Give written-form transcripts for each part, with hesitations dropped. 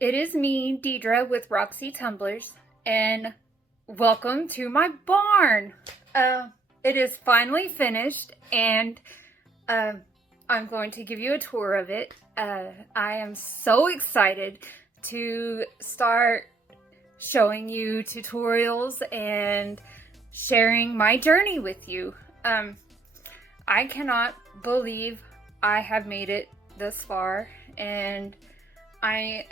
It is me, Deidre, with Roxie Tumblers, and welcome to my barn. It is finally finished, and I'm going to give you a tour of it. I am so excited to start showing you tutorials and sharing my journey with you. I cannot believe I have made it this far, and I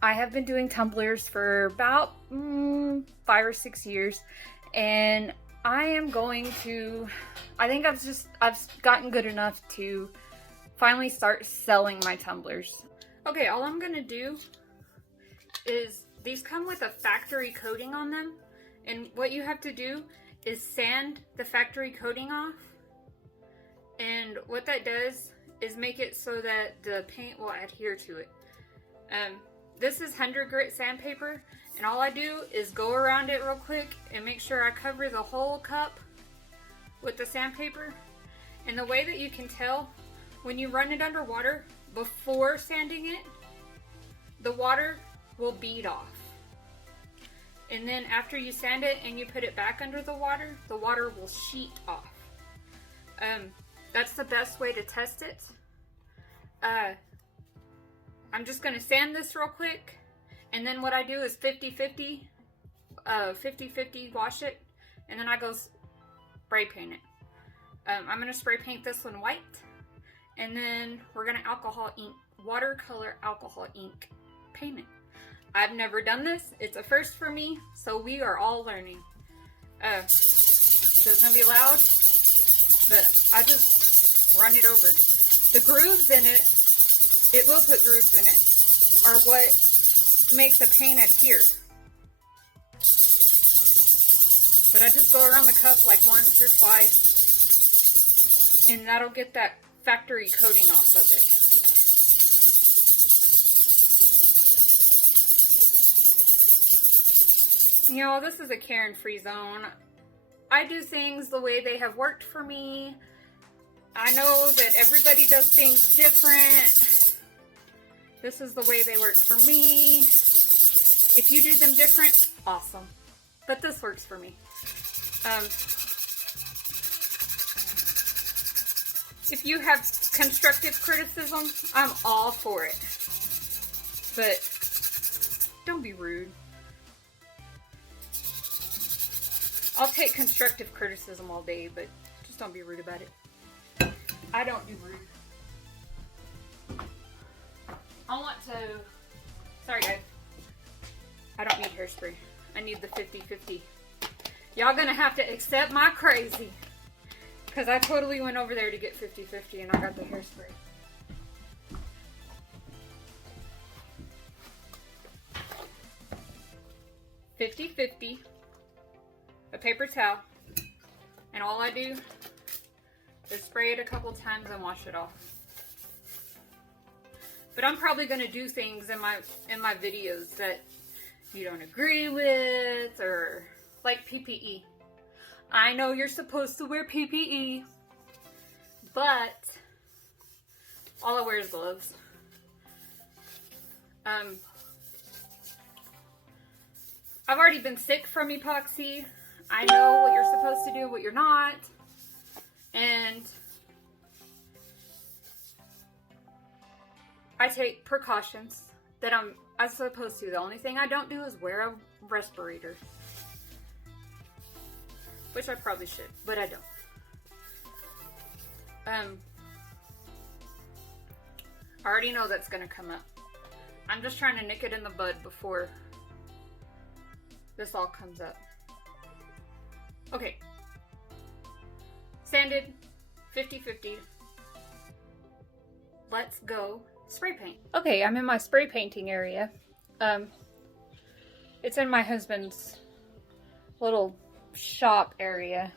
have been doing tumblers for about 5 or 6 years, and I think I've gotten good enough to finally start selling my tumblers. Okay, all I'm gonna do is, these come with a factory coating on them, and what you have to do is sand the factory coating off, and what that does is make it so that the paint will adhere to it. This is 100 grit sandpaper, and all I do is go around it real quick and make sure I cover the whole cup with the sandpaper. And the way that you can tell, when you run it under water before sanding it, the water will bead off. And then after you sand it and you put it back under the water will sheet off. That's the best way to test it. I'm just going to sand this real quick, and then what I do is 50-50 wash it, and then I go spray paint it. I'm going to spray paint this one white, and then we're going to watercolor alcohol ink paint it. I've never done this. It's a first for me, so we are all learning. So it's going to be loud, but I just run it over. The grooves in it, it will put grooves in it, are what makes the paint adhere. But I just go around the cup like once or twice, and that'll get that factory coating off of it. You know, this is a Karen-free zone. I do things the way they have worked for me. I know that everybody does things different. This is the way they work for me. If you do them different, awesome. But this works for me. If you have constructive criticism, I'm all for it. But don't be rude. I'll take constructive criticism all day, but just don't be rude about it. I don't do rude. Sorry guys. I don't need hairspray. I need the 50-50. Y'all gonna have to accept my crazy, because I totally went over there to get 50-50 and I got the hairspray. $50-50, a paper towel, and all I do is spray it a couple times and wash it off. But I'm probably going to do things in my videos that you don't agree with, or like PPE. I know you're supposed to wear PPE, but all I wear is gloves. I've already been sick from epoxy. I know what you're supposed to do, what you're not. And I take precautions that I'm supposed to. The only thing I don't do is wear a respirator. Which I probably should, but I don't. I already know that's gonna come up. I'm just trying to nip it in the bud before this all comes up. Okay. Sanded, 50-50. Let's go spray paint. Okay, I'm in my spray painting area. It's in my husband's little shop area.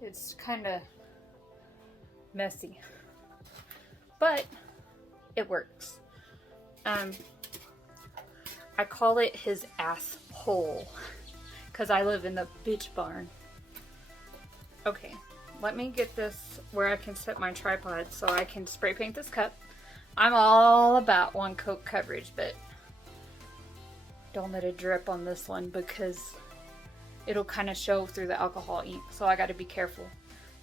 It's kind of messy, but it works. I call it his asshole because I live in the bitch barn. Okay, let me get this where I can set my tripod so I can spray paint this cup. I'm all about one coat coverage, but don't let it drip on this one because it'll kind of show through the alcohol ink, so I got to be careful.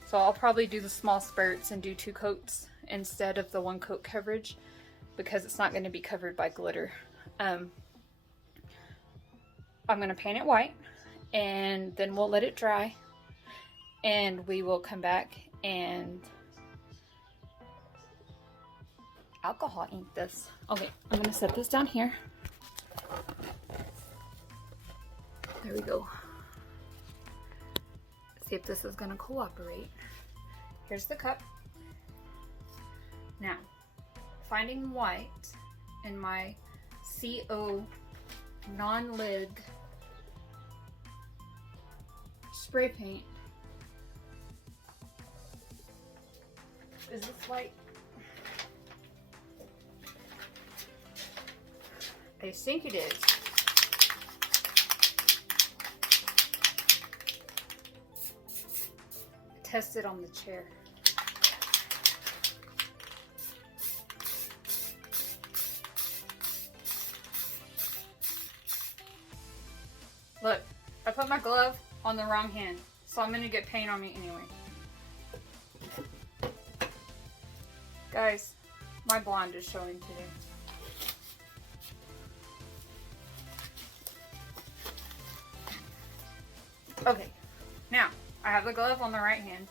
So I'll probably do the small spurts and do 2 coats instead of the 1 coat coverage because it's not going to be covered by glitter. I'm going to paint it white and then we'll let it dry and we will come back and alcohol ink this. Okay, I'm going to set this down here. There we go. See if this is going to cooperate. Here's the cup. Now, finding white in my CO non-lid spray paint. Is this white? I think it is. Test it on the chair. Look, I put my glove on the wrong hand, so I'm gonna get paint on me anyway. Guys, my blonde is showing today. Okay, now I have the glove on the right hand.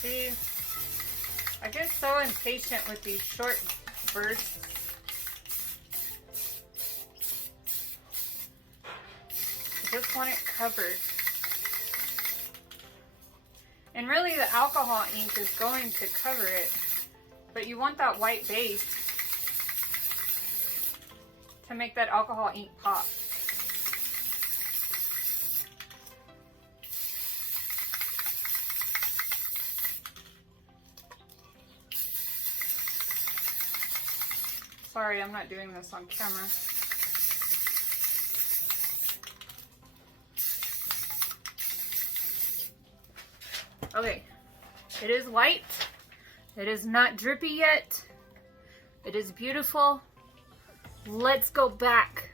See, I get so impatient with these short bursts. I just want it covered. And really the alcohol ink is going to cover it, but you want that white base to make that alcohol ink pop. Sorry, I'm not doing this on camera. Okay, it is white. It is not drippy yet. It is beautiful. Let's go back.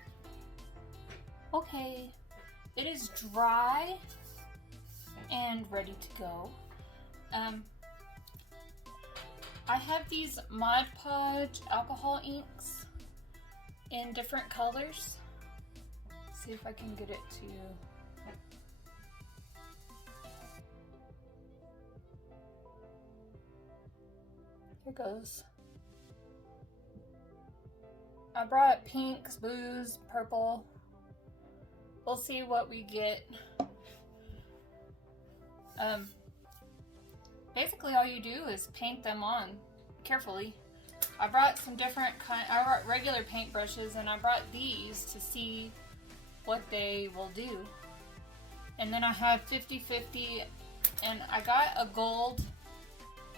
Okay, it is dry and ready to go. I have these Mod Podge Alcohol Inks in different colors. Let's see if I can get it to you. Here goes. I brought pinks, blues, purple. We'll see what we get. Basically all you do is paint them on carefully. I brought some different I brought regular paint brushes and I brought these to see what they will do. And then I have 50/50 and I got a gold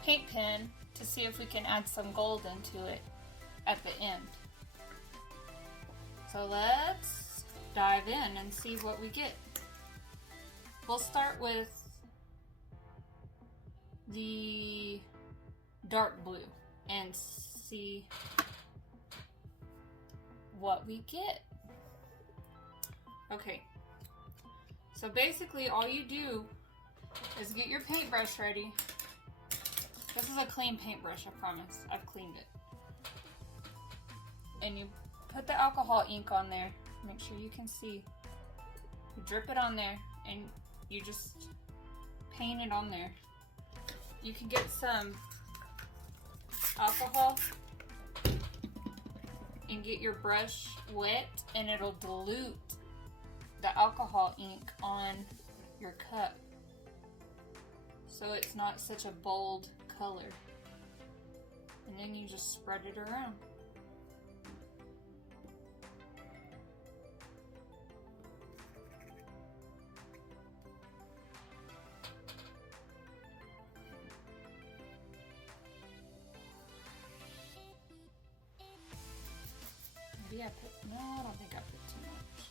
paint pen to see if we can add some gold into it at the end. So let's dive in and see what we get. We'll start with the dark blue and see what we get. Okay, so basically all you do is get your paintbrush ready. This is a clean paintbrush, I promise. I've cleaned it. And you put the alcohol ink on there. Make sure you can see. You drip it on there and you just paint it on there. You can get some alcohol and get your brush wet and it'll dilute the alcohol ink on your cup so it's not such a bold color. And then you just spread it around. Maybe I put, no, I don't think I put too much.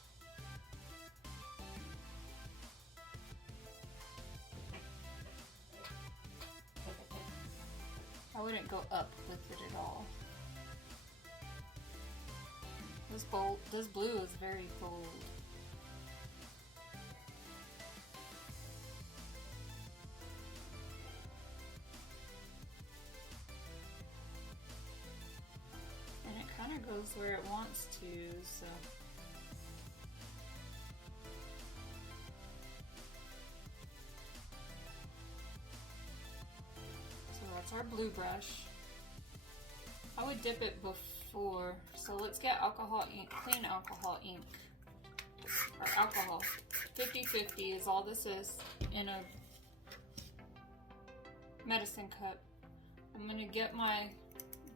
I wouldn't go up with it at all. This blue is very bold. And it kind of goes where it wants to, so. So that's our blue brush. I would dip it before, so let's get alcohol ink, clean alcohol ink, or alcohol. 50-50 is all this is in a medicine cup. I'm gonna get my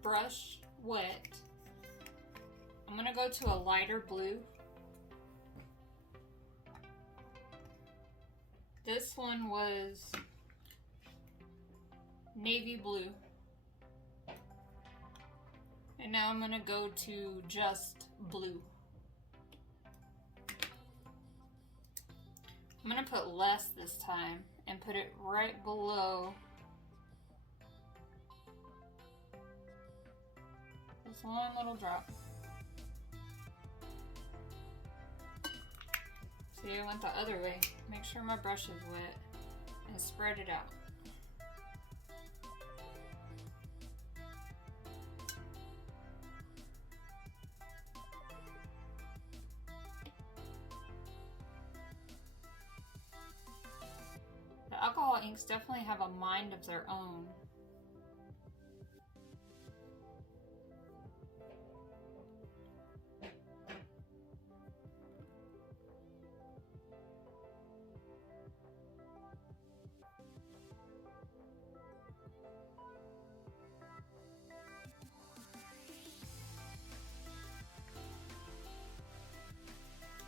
brush wet. I'm gonna go to a lighter blue. This one was navy blue. And now I'm gonna go to just blue. I'm gonna put less this time and put it right below this one little drop. See, I went the other way. Make sure my brush is wet and spread it out. The alcohol inks definitely have a mind of their own.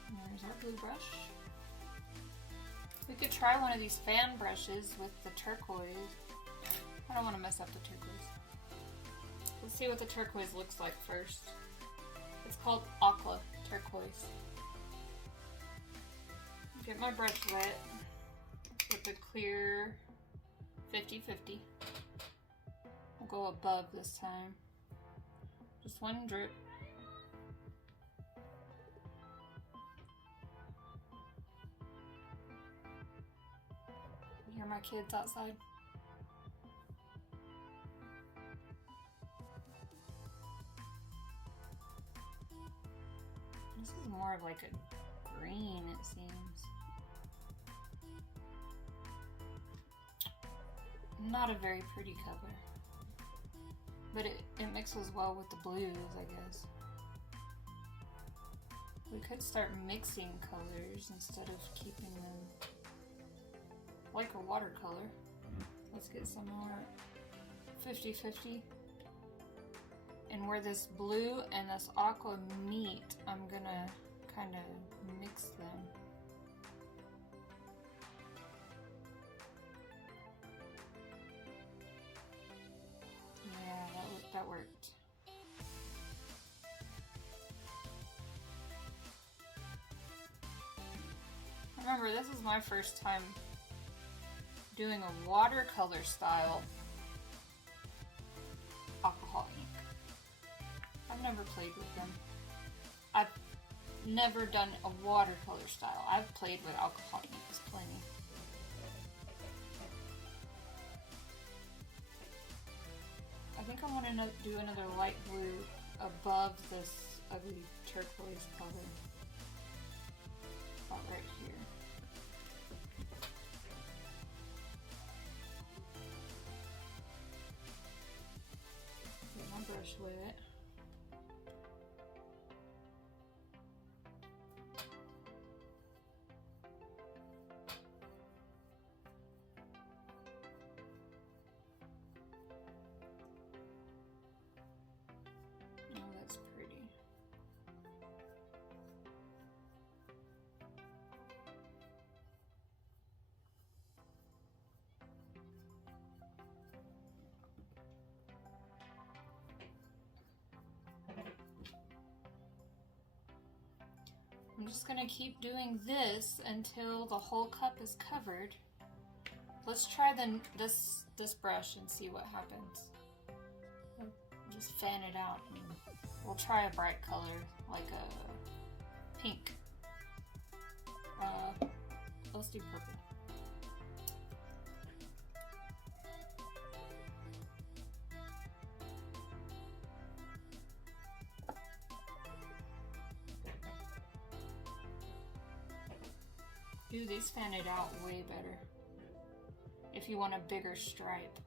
And there's our blue brush. We could try one of these fan brushes with the turquoise. I don't want to mess up the turquoise. Let's see what the turquoise looks like first. It's called Aqua Turquoise. Get my brush wet with the clear 50-50. We'll go above this time. Just one drip. Hear my kids outside. This is more of like a green, it seems. Not a very pretty color, but it mixes well with the blues, I guess. We could start mixing colors instead of keeping them like a watercolor. Let's get some more 50-50. And where this blue and this aqua meet, I'm gonna kind of mix them. Yeah, that worked. Remember, this is my first time doing a watercolor style alcohol ink. I've never played with them. I've never done a watercolor style. I've played with alcohol inks plenty. I think I want to do another light blue above this ugly turquoise color. About right here. Get my brush wet. Oh, that's pretty. I'm just gonna keep doing this until the whole cup is covered. Let's try this brush and see what happens. Just fan it out. And we'll try a bright color, like a pink. Let's do purple. Dude, these fan it out way better if you want a bigger stripe.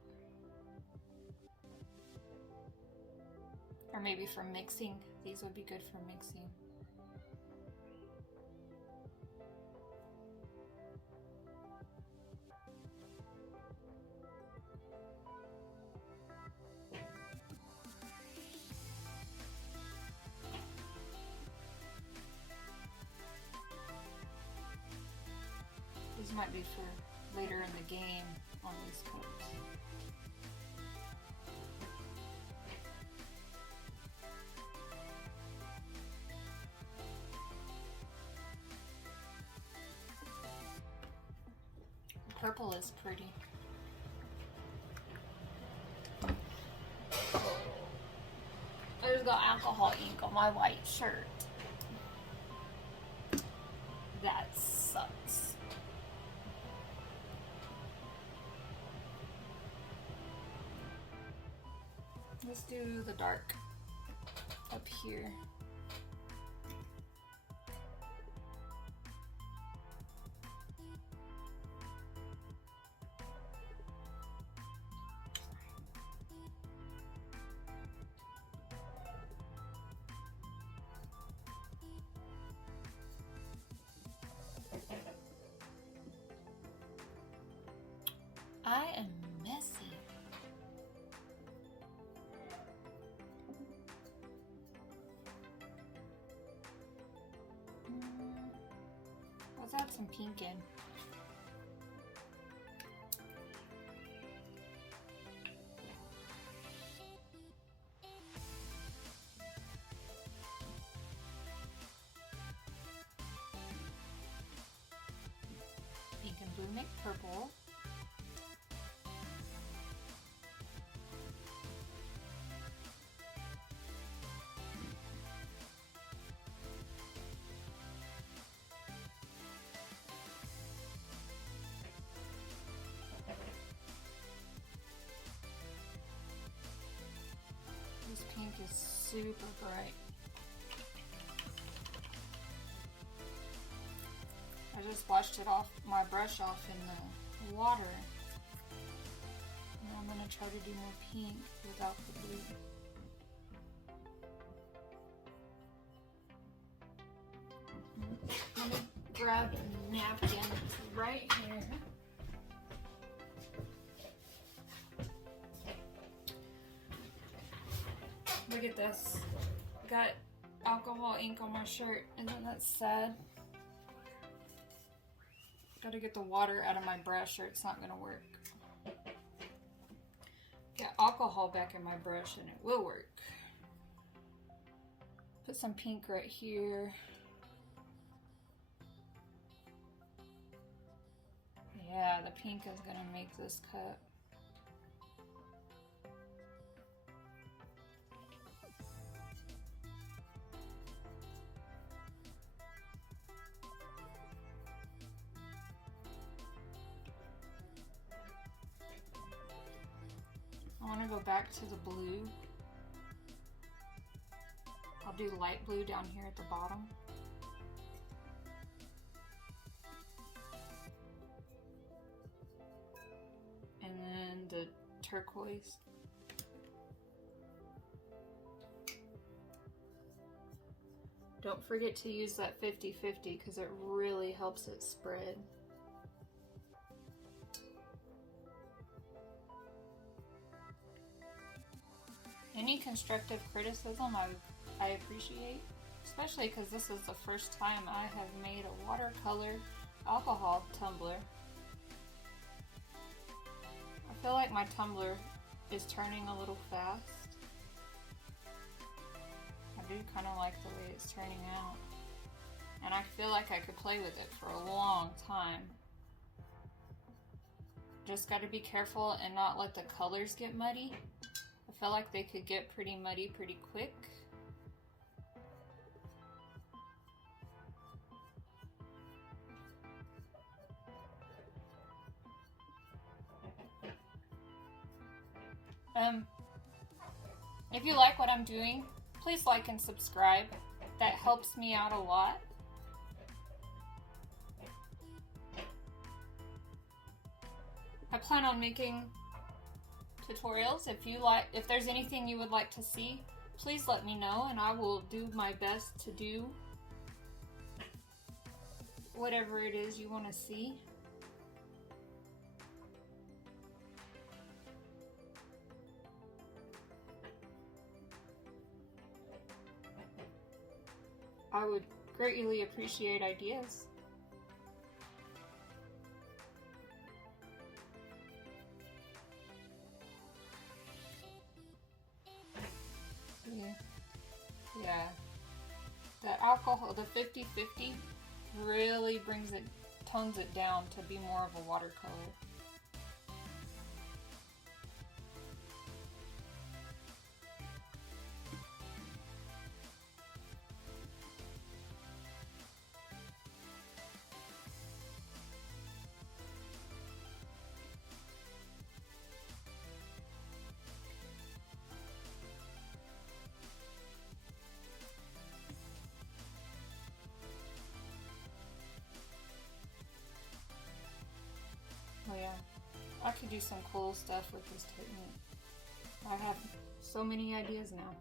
Or maybe for mixing. These would be good for mixing. These might be for later in the game on these cups. Purple is pretty. I just got alcohol ink on my white shirt. That sucks. Let's do the dark up here. I am messy. Let's add some pink in. Pink and blue make purple. This pink is super bright. I just washed it off, my brush off in the water. And I'm gonna try to do more pink without the blue. Let me grab a napkin right here. Look at this. Got alcohol ink on my shirt. Isn't that sad? Gotta get the water out of my brush or it's not gonna work. Get alcohol back in my brush and it will work. Put some pink right here. Yeah, the pink is gonna make this cut. I want to go back to the blue. I'll do light blue down here at the bottom. And then the turquoise. Don't forget to use that 50-50 because it really helps it spread. Any constructive criticism I appreciate, especially because this is the first time I have made a watercolor alcohol tumbler. I feel like my tumbler is turning a little fast. I do kind of like the way it's turning out. and I feel like I could play with it for a long time. Just got to be careful and not let the colors get muddy. I feel like they could get pretty muddy pretty quick. If you like what I'm doing, please like and subscribe. That helps me out a lot. I plan on making tutorials. If there's anything you would like to see, please let me know and I will do my best to do whatever it is you want to see. I would greatly appreciate ideas. Yeah. The alcohol, the 50/50 really tones it down to be more of a watercolor. Oh yeah, I could do some cool stuff with this technique. I have so many ideas now.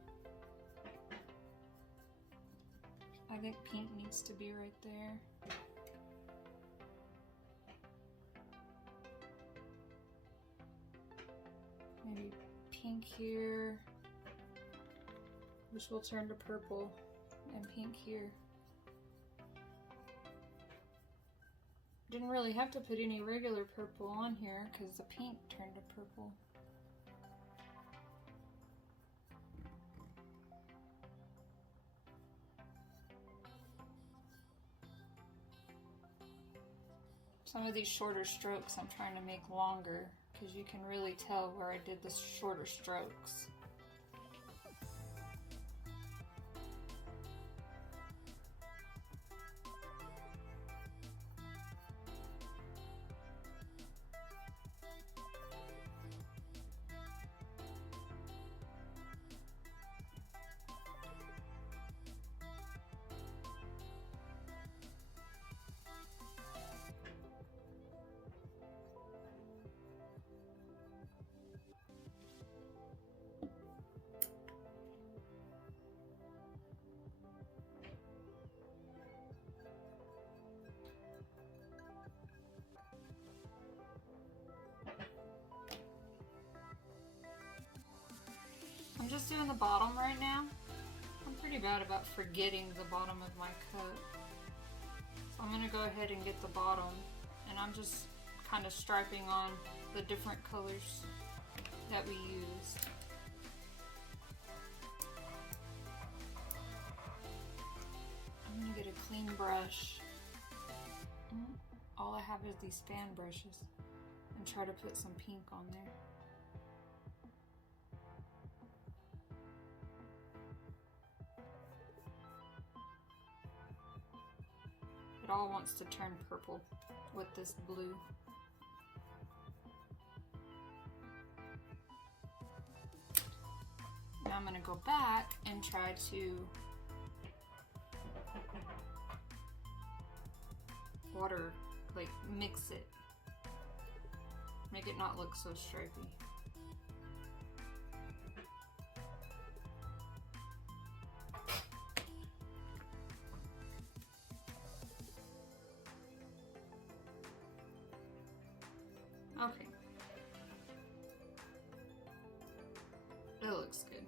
I think pink needs to be right there. Maybe pink here, which will turn to purple, and pink here. Didn't really have to put any regular purple on here because the pink turned to purple. Some of these shorter strokes I'm trying to make longer because you can really tell where I did the shorter strokes. I'm just doing the bottom right now. I'm pretty bad about forgetting the bottom of my cup. So I'm gonna go ahead and get the bottom, and I'm just kind of striping on the different colors that we used. I'm gonna get a clean brush. All I have is these fan brushes, and try to put some pink on there. It all wants to turn purple with this blue. Now I'm going to go back and try to mix it. Make it not look so stripy. Okay. That looks good.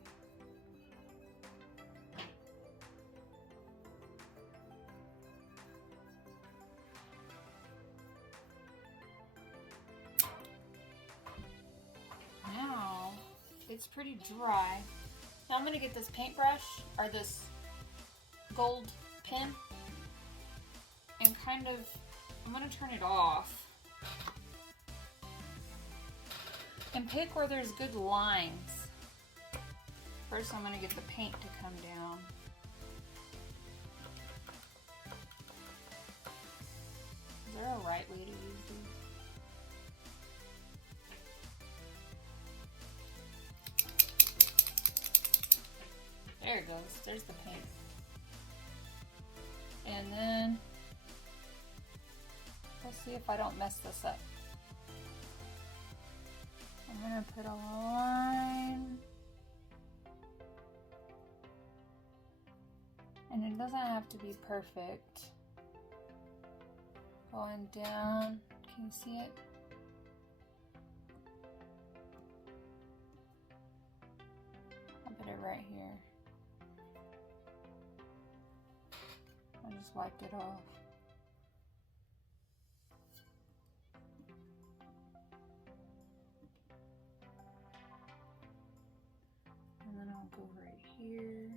Now it's pretty dry. Now I'm going to get this paintbrush or this gold pen, and kind of, I'm going to turn it off and pick where there's good lines. First I'm going to get the paint to come down. Is there a right way to use these? There it goes. There's the paint. And then, let's see if I don't mess this up. I'm going to put a line. And it doesn't have to be perfect. Going down. Can you see it? I'll put it right here. I just wiped it off. And then I'll go right here.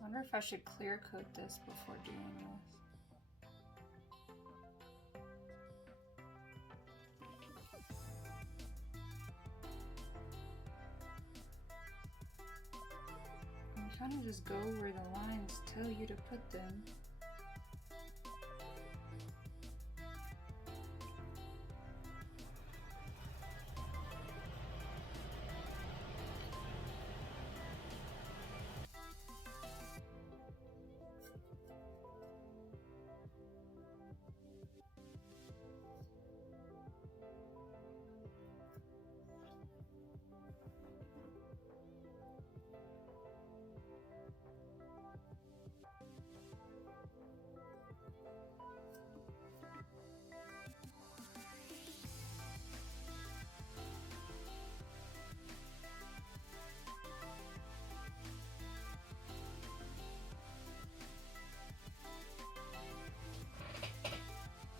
I wonder if I should clear coat this before doing this. Kind of just go where the lines tell you to put them.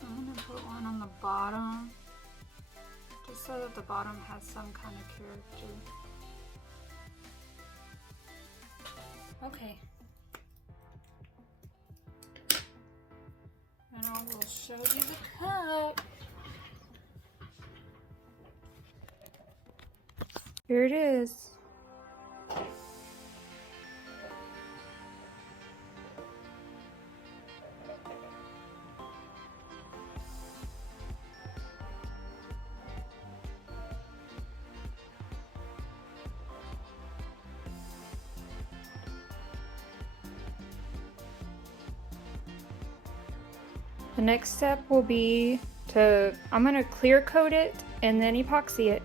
I'm going to put one on the bottom, just so that the bottom has some kind of character. Okay. And I will show you the cup. Here it is. The next step will be I'm going to clear coat it and then epoxy it.